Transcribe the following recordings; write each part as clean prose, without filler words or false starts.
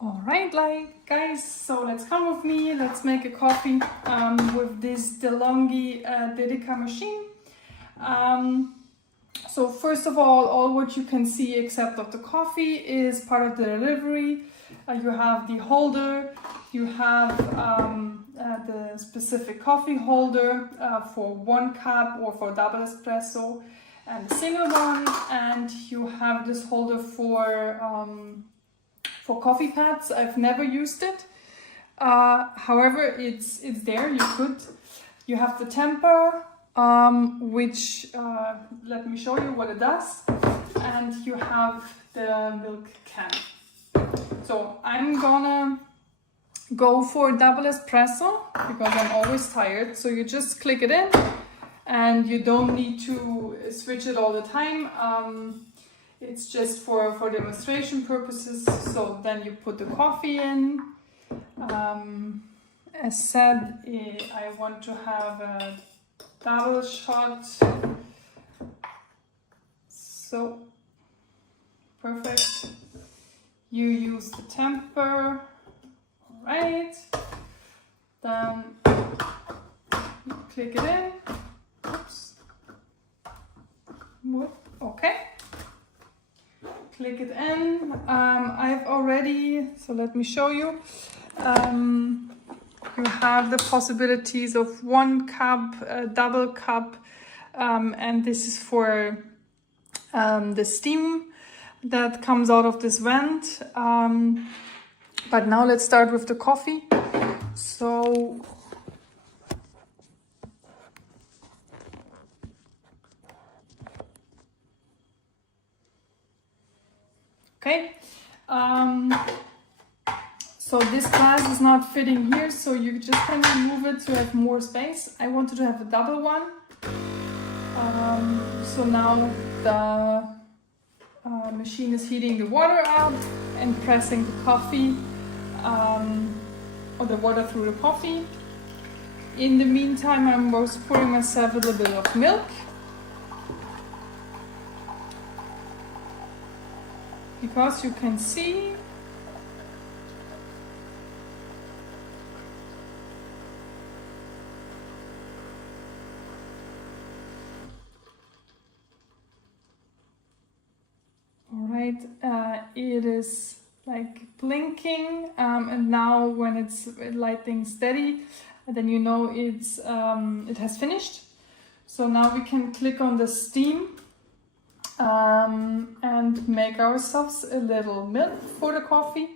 All right, like guys, so let's come with me. Let's make a coffee with this Longhi Dedica machine. So first of all what you can see except of the coffee is part of the delivery. You have the holder, you have the specific coffee holder for 1 cup or for double espresso and a single one, and you have this holder for coffee pads. I've never used it. However, it's there. You have the temper, which let me show you what it does, and you have the milk can. So I'm gonna go for double espresso because I'm always tired. So you just click it in, and you don't need to switch it all the time. It's just for demonstration purposes. So then you put the coffee in. As said, I want to have a double shot. So perfect. You use the temper. All right. Then you click it in. Oops. Okay. Click it in. I've already, so let me show you. You have the possibilities of 1 cup, double cup, and this is for the steam that comes out of this vent. But now let's start with the coffee. So okay, so this glass is not fitting here, so you just can remove it to have more space. I wanted to have a double one. So now the machine is heating the water up and pressing the coffee, or the water through the coffee. In the meantime, I'm also pouring myself a little bit of milk. Because you can see it is like blinking, and now when it's lighting steady, then you know it has finished. So now we can click on the steam and make ourselves a little milk for the coffee.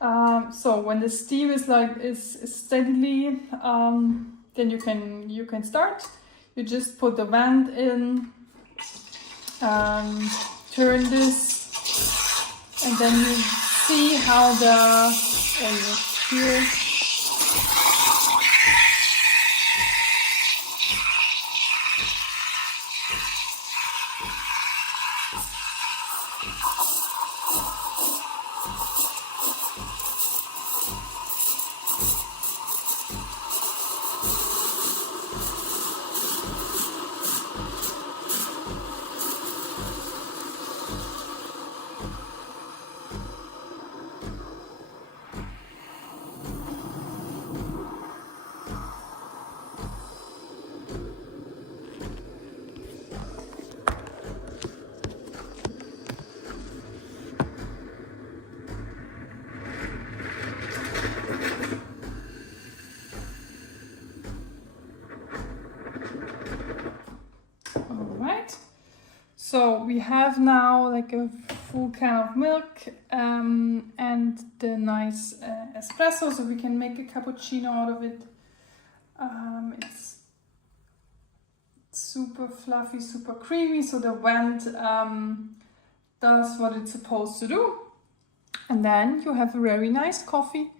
So when the steam is steadily, then you can start. You just put the vent in, turn this, and then you see how here. So we have now like a full can of milk and the nice espresso, so we can make a cappuccino out of it. It's super fluffy, super creamy, so the vent does what it's supposed to do. And then you have a very nice coffee.